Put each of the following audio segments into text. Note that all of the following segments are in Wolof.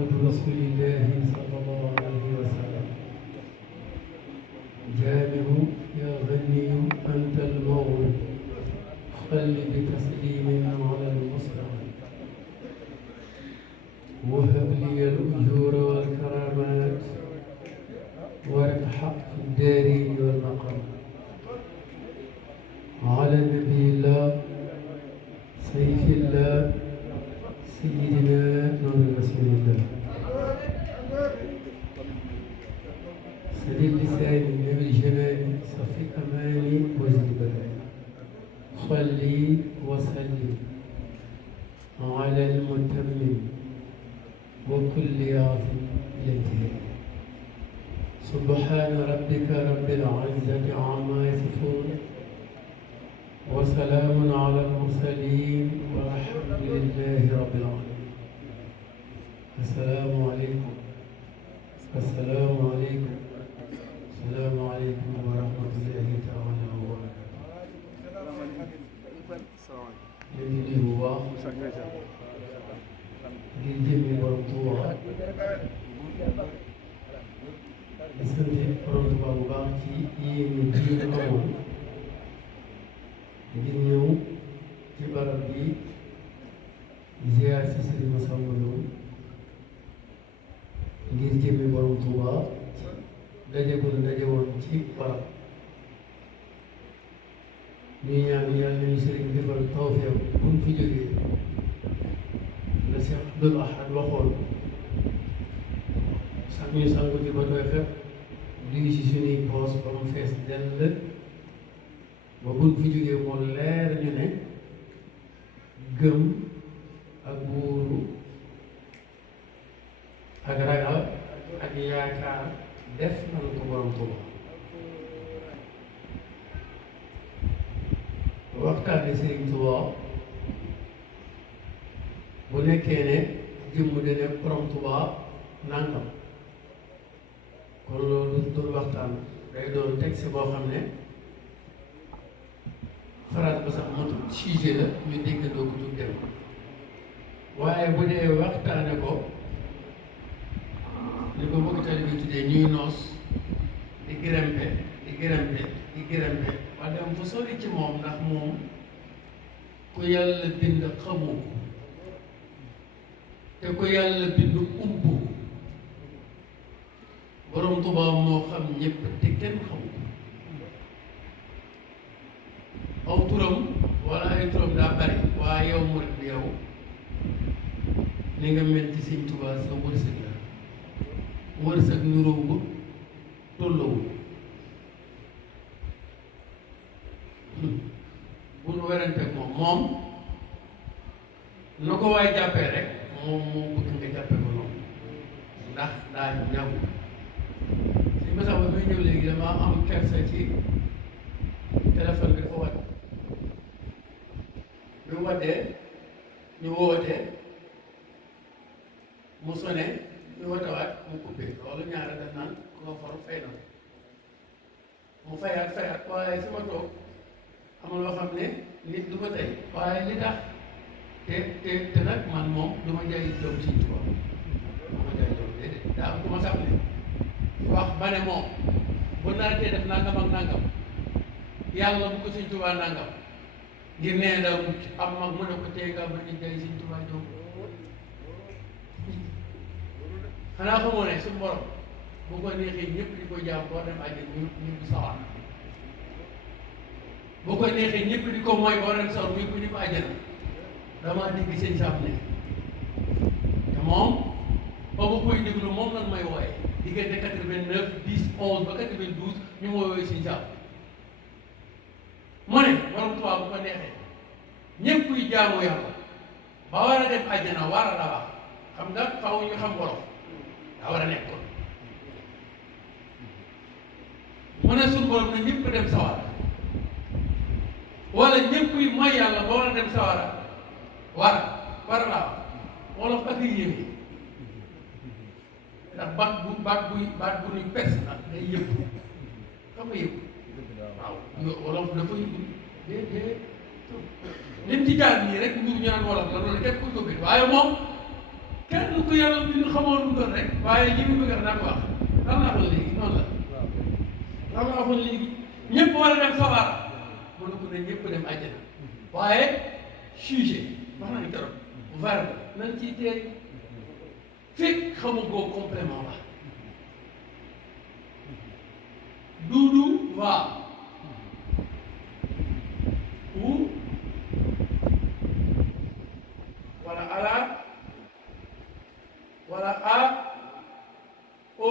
محمد رسول الله صلى الله عليه وسلم جامع يا غني أنت المولى خل بتسليم على المصطفى وهب لي الأجور والكرامات وارحق في الدارين والمقام على نبي الله سيف الله سيدنا نور رسول الله سليل لساني نبي الجمال صفي أماني وزن بلاني صلي وسلم على المتمم وكل عظيم الانتهاء سبحان ربك رب العزة عما يصفون وسلام على المرسلين والحمد لله رب العالمين. السلام عليكم السلام عليكم السلام عليكم ورحمة الله تعالى وبركاته. لي هو للجميع والطوع sant borom Tuubaa bu baax ci yéene ji ñu amoon ngir ñëw ci barab bi ziar si Sëriñ Massamba Lo ngir jëmmi borom Tuubaa daje woon ci barab ñuy ñaan yàlla nañu sëriñ defal tawfeex buñ fi jógee la Cheikh Abdoul Ahad waxoon sax ñu sangu ci ba tooy xepp lii ci suñuy poos ba mu fees dell ba buñ fi jógee moo leer ñu ne gëm ak wóolu ak ragal ak yaakaar def nañ ko borom Tuubaa waxtaane Sëriñ Tuubaa bu nekkee ne jëmm dene borom Tuubaa nangam kon loolu doon waxtaan day doon texte boo xam ne phrase ba sax matul sujet la ñu déggandoo ko jug dem waaye bu dee waxtaane ko li ko mbokk tali bi tuddee ñuy noos di gërëmpe wax dem fa sori ci moom ndax moom ku yàlla bind xamoo ko te ku yàlla bind umbu borom Tuubaa moo xam ñëpp te kenn xamu ko aw turam wala ay turam daa bari waaye yow murit bi yow ni nga mel ci Sëñ Tuubaa sa wërsëg la wërsëg nuróowul tolloowul bu nu werante moom nu ko waay jàppee rek moom moo bëgg nga jàppee ko noonu ndax daa ñaw si Massamba bi ñëw léegi dama am kersa ci téléphone bi dafa wadd bi mu waddee ñu wootee mu sone ñu wootewaat mu coupé loolu ñaara daf naan ku nga for fay na mu fayaat waaye su ma toog am loo xam ne nit du ko tey waaye li tax te nag man moom du ma jaay doom Sëñ Tuubaa du ma jaay doom déedéet daa am ku ma sax ne wax ba ne moom bu naratee def nangam ak nangam yàlla bu ko Sëñ Tuubaa nangam ngir nee daa mucc am mag mu ne ko tey nga bañ a jaay Sëñ Tuubaa doom xanaa xamoo ne suñu borom bu ko neexee ñëpp di ko jaam boo dem àjjana ñu du sawar bu ko neexee ñëpp di ko mooy boo dem sawar ñu ko àjjana damaa dégg sëñ Saam ne te moom ba ma koy déglu moom lan may wooye diggante 89 10 11 ba 92 ñu ma wooyee sëñ Saam mu ne borom Tuubaa bu ko neexee ñëpp kuy jaamu yàlla ba war a dem àjjana war a la wax xam nga faaw ñu xam wolof daa war a nekk kon mu ne suñu borom na ñëpp dem sawara wala ñëpp yi mooy yàlla ba war a dem sawara war a laa wax wolof ak yéeme ndax baat bu ñuy pes nag day yëpp xam nga yëpp waaw wolof dafa déedéet lim ci jaar nii rek mbir ñu naan wolof la loolu kenn ku ko bind waaye moom kenn ku yàlla bi ñu xamoon lu mu doon rek waaye li mu bëgg a naa ko wax lan laa waxoon léegi noonu la lan laa waxoon léegi ñëpp war a dem safara mu ne ko ne ñëpp dem àjjana waaye sujet wax nañu keroog verbe nañ ciy teey fekk xamagoo complément ba Doudou va où wala ala wala a o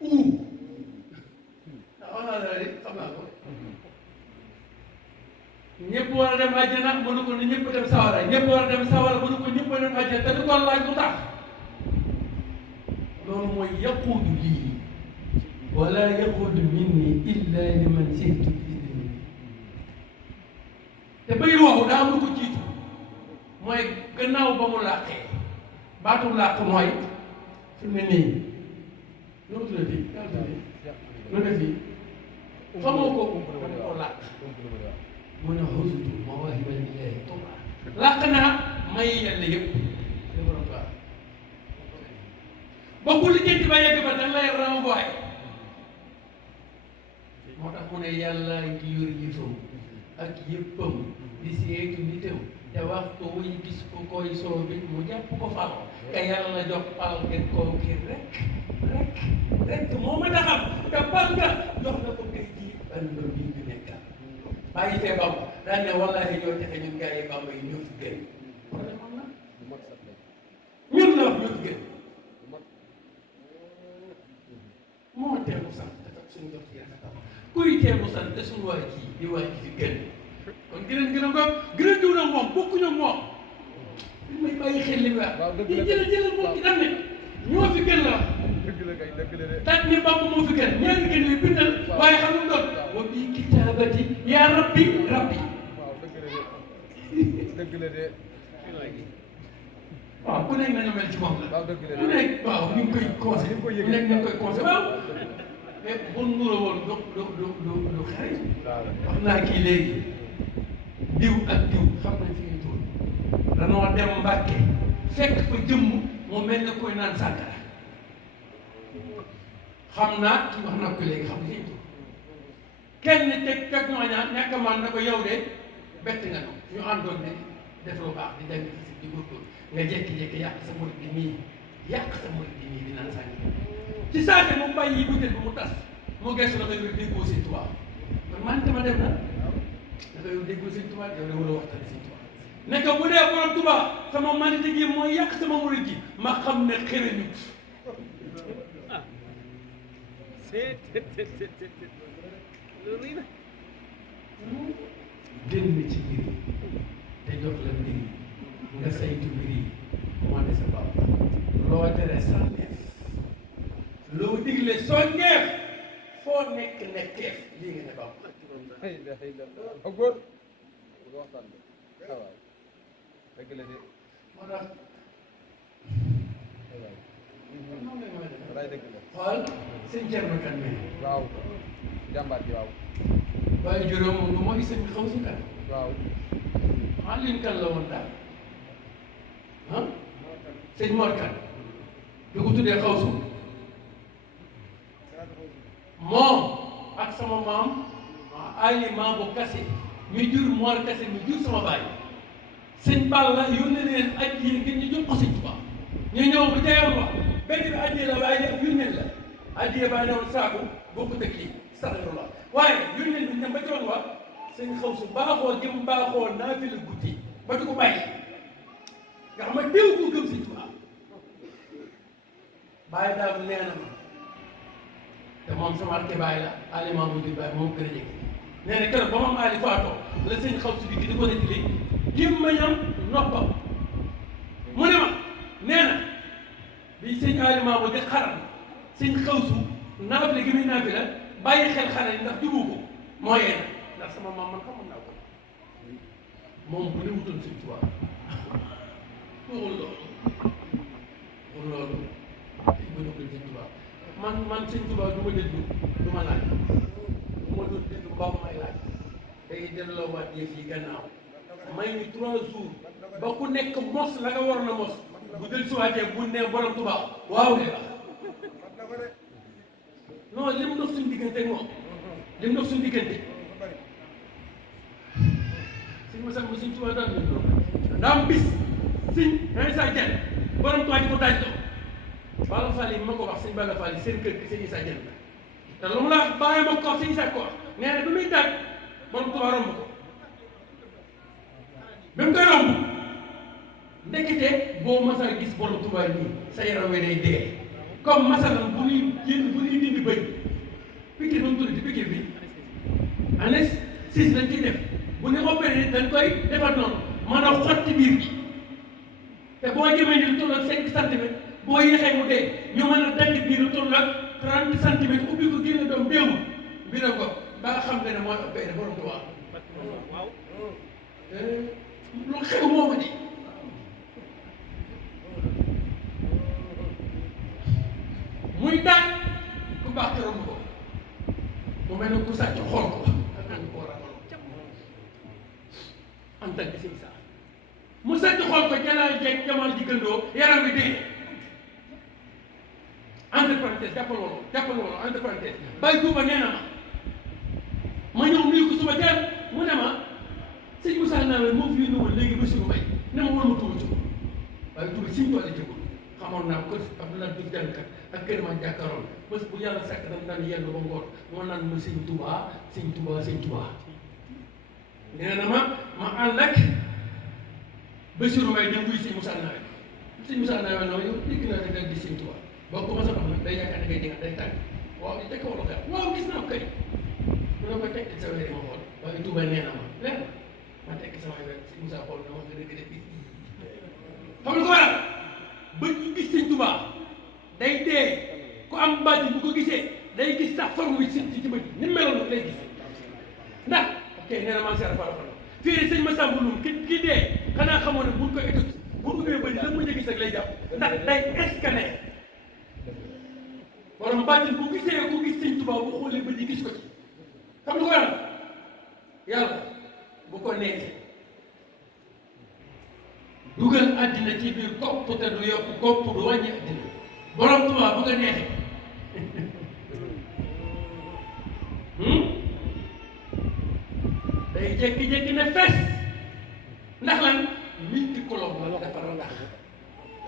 ou wax naa la rek xam naa ko ñëpp war a dem àjjana mënu ko ne ñëpp dem sawara ñëpp war a dem sawara mënu ko ñëpp dem àjjana te du ko laaj lu tax loolu mooy yaquudu lii wala yaquudu minni illa liman sirtu bi idni te bay waxu daa am lu ko jiitu mooy gannaaw ba mu làqee baatu làq mooy fi mu ne nii lu mu tuddee fii yàlla tuddee lu def fii xamoo ko dama ko làq mu ne xusutu mawaahiba lillahi tuba làq naa may yàlla yëpp laboratoire ba ku liggéey ba yegg fa dañ lay renvoyé moo tax mu ne yàlla ngi yor yëfam ak yëppam di seetu nitam te waxtu wuy gis ko koy soo bi mu jàpp ko fal te yàlla jox pal ngeen koo kii rek moo ma taxam te pal nga jox na ko tey jii ëllëg bi ñu nekkal bàyyi fee bam daan ne wallaahi ñoo texe ñun gars yi bamba yi ñoo fi gën problème am na ñun la wax ñoo fi gën moo teemu sant dafa suñu jot yi rafetal kuy teemu sant te suñu waay ji di waay ji fi gën kon gën a diw na moom bokkuñu moom li may bàyyi xel li mu wax yi jëlal moom ci dam ne ñoo fi gën la wax daat ni bamba moo fi gën ñaari gën yi bindal waaye xam nga doon wa bii kitaabati yaa rabbi dëgg la de waaw ku nekk nañu mel ci moom la ku nekk waaw ñu ngi koy conseillé ku nekk ñu ngi koy conseillé waaw mais bu nura woon du xarit wax naa kii léegi diw ak diw xam nañ fi ñu tuul danoo dem Mbàkke fekk fa jëmm mu mel ne koy naan sàngara xam naa kii wax naa ko léegi xam nga tuul kenn teg ñooñaa ñàkk man na ko yow de bett nga no ñu àndoon ne def lu baax di jàng si di góorgóorlu nga jékki-jékki yàq sa murid bi nii di naan sàngara ci saate mu bàyyi butéel bi mu tas mu gestu na ko yow déggoo Sëñ Tuubaa man dama dem na naka yow déggoo Sëñ Tuubaa yow de war a waxtaan Sëñ Tuubaa nekk bu dee borom Tuubaa sama manité gi mooy yàq sama murid gi ma xam ne xërañut génn ci mbir yi te jox la mbir yi nga saytu mbir yi moo ne sa bopp loo tere sànneef loo digle soo ñeef foo nekk nekkeef lii nga ne bopp ak góor waxtaan waaw dëgg la de moo tax walaay dëgg la xool sëñ Thierno Kane mi waaw jàmbaar ji waaw waaye juróom du mooy sëñ xaw su kan waaw Alioune Kane la woon daal ah sëñ Mor Kane du ko tuddee xaw su moom ak sama maam Ali Mambo Kassé mi jur Mor Kassé mi jur sama baay sëñ Balla yónnee leen addiya ngir ñu jox ko sëñ Tuubaa ñu ñëw ba jayoon wax benn bi addiya la waaye yónnee la addiya baa ne woon saaku bokkut ak lii saxirullah waaye yónnee bi dem ba jayoon wax sëñ xaw su baaxoo jëm baaxoo naa fi la guddi ba du ko bàyyi nga xam ne déw ko gëm sëñ Tuubaa bàyyi daal nee na ma te moom sama arke bàyyi la aliment bu di bàyyi moom gën a jege nee na keroog ba moom Ali faatoo la sëñ xaw su bi di ko nettali gémmañam noppam mu ne ma nee na bi sëñ aliment bu di xaral sëñ xaw su naafile gi muy naafile bàyyi xel xale ndax jubu ko moo yee na ndax sama maam man xamoon naa ko moom bu ne wutoon sëñ Tuubaa waxul loolu tey ba ñëw sëñ Tuubaa man sëñ Tuubaa du ma déglu du ma laaj bu ma doon déglu mbaa may laaj day delloowaat yëf yi gannaaw may ñu 3 jours ba ku nekk mos la nga war na mos bu del suwaatee bu ne borom Tuubaa waaw lay wax non li mu dox suñu diggante ak moom li mu dox suñu diggante suñu masam bu suñ Tuubaa daan ñu loolu daa am bis siñ Issa Diène borom Tuubaa di ko daaj do Balla Fall yi ma ko wax sëñ Balla Fall yi seen kër gi sëñ Issa Diène la te lu mu la bàyyi ma ko wax sëñ Issa ko wax nee na bi muy daaj borom Tuubaa romb ko ba mu koy romb ndekete boo masaa gis borom Tuubaa nii sa yaram wi day dee comme masalan bu ñuy dindi bëñ piqûre ba mu tudd piqûre bi anesthésie lañ ciy def bu ñu opéré dañ koy defar noonu maanaam xotti biir bi te boo jëmee ni lu toll ak 5 centimètres boo yéexee mu dee ñu mën a dagg biir lu toll ak 30 centimètres ubbi ko génne doom déewu bi na ko ba nga xam ne mooy opéré borom Tuubaa lu xew moomu di muy daaj ku baax te romb ko mu mel ne ku sàcc xool ko ak nañu koo ragal en tant que sëñ saa mu sàcc xool ko jalaal jeeg jamal ji gëndoo yaram bi dee entre parenthèse jàppal wolo entre parenthèse Baye Touba nee na ma ñëw nuyu ko suba teel mu ne ma sëñ Moussa Nawel moo fi ñëwoon léegi ba suñu bay ne ma war ma tuuba ci waaye tuuba siñ toile jëgul xamoon naa kër Abdoulaye Diouf jàngkat ak kër ma jàkkaaroon bés bu yàlla sàkk dañ daan yenn ba ngoon moo naan ma sëñ Touba nee na ma ànd ak Bassirou Mbaye dem wuy sëñ Moussa Nawel sëñ Moussa Nawel noonu yow dégg naa da nga gis sëñ Touba boo ko mos a wax nag day yaakaar ne ngay dinga day tàng waaw di tekk wala xew waaw gis naa ko kay mu ne ko tekk sa weer ma xool waaye Touba nee na ma leer ma tekk sama weer sëñ Moussa xool na ma nga dëgg de bi xam nga ko waral ba ñu gis sëñ Touba day dee ku am baati bu ko gisee day gis sax forme bi ci bët ni meloon lay gis ndax ok nee na man seera fala fala fii sëñ Massamba Loum ki dee xanaa xamoon ne buñ ko étude bu ubbee bëri la mu njëkk gis rek lay jàpp ndax day scanner borom baati bu gisee ku gis sëñ Touba bu xoolee bët yi gis ko ci xam nga ko waral yàlla bu ko neexee dugal àddina ci biir kopp te du yokk kopp du wàññi àddina borom Tuubaa bu nga neexee day jékki-jékki ne fes ndax lan minti kolom la dafa randax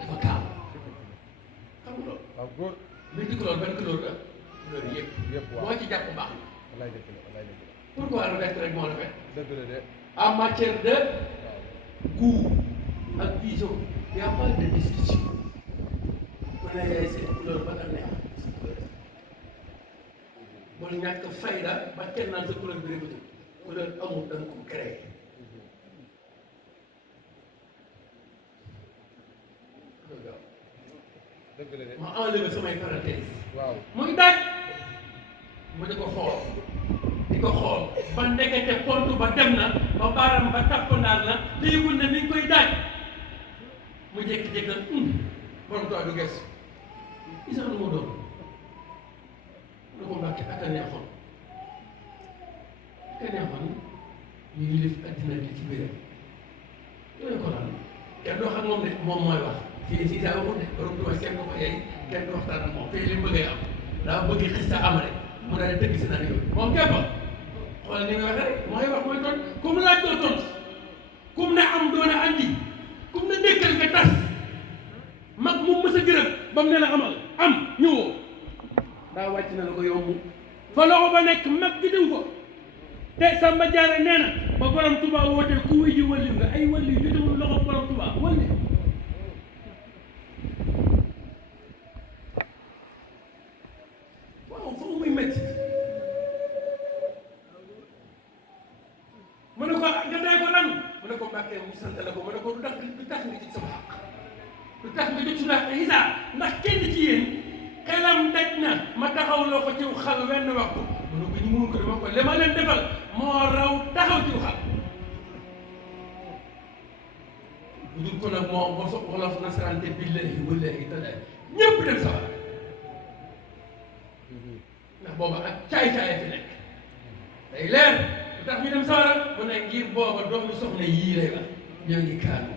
dafa kaaw xam nga loolu waaw góor minti kolom benn couleur la couleur yëpp boo ci jàpp baax wallaay dëgg la wallaay dëgg la pourquoi rafet rek moo rafet dëgg la de en matière de goût ak vision y a pas de discussion ku ne yaay seen couleur ba nga neex bul ñàkk fayda ba kenn naan sa couleur bi rafetul couleur amul da nga ko créé dëgg la de ma enlevé samay parenthèse waaw muy daaj mu di ko xool ba ndekete pont ba dem na ba baaram ba tappandaar na te yëgul ne mi ngi koy daaj mu jékki-jékki nag borom Tuubaa du gees isa lu mu doon lu ko mbàkke ak a neexoon ñu yilif addina bi ci biiram yooyu ko daal kenn doo xam moom de moom mooy wax fii si saa waxul de borom Tuubaa kenn du ko yey kenn du waxtaan ak moom fii li mu bëggee am daa bëgg xis sa am rek mu daal dëgg si naan yow moom képp xoolal ni nga waxee rek mooy wax mooy tontu ku mu laaj doo tontu ku mu ne am doone andi ku mu ne dëkkal nga tas mag mu mës a gërëm ba mu ne la amal am ñëwoo daa wàcc na la ko yomb fa loxo ba nekk mag gi diw ko te Samba Diarra nee na ba borom Tuubaa wootee ku wuy ji wàllu nga ay wàllu yu jotewul loxo borom Tuubaa wàllu waaw foofu muy métti mu ne ko nga day ko lan mu ne ko mbàkkee mu sant la ko mu ne ko du tax nga ci sama xaq du tax nga jot suñu ak xisaab ndax kenn ci yéen xelam daj na ma taxawloo ko ciw xal wenn waxtu mu ne ko ñu mun ko dama ko li ma leen defal moo raw taxaw ciw xal bu dul ko nag moo wolof nasaraan te billahi wallahi taala ñëpp dem sawara ndax booba ak caay-caay fi nekk day leer lu tax ñu dem sawara mu ne ngir booba doomu soxna yii lay wax ñoo ngi kaanu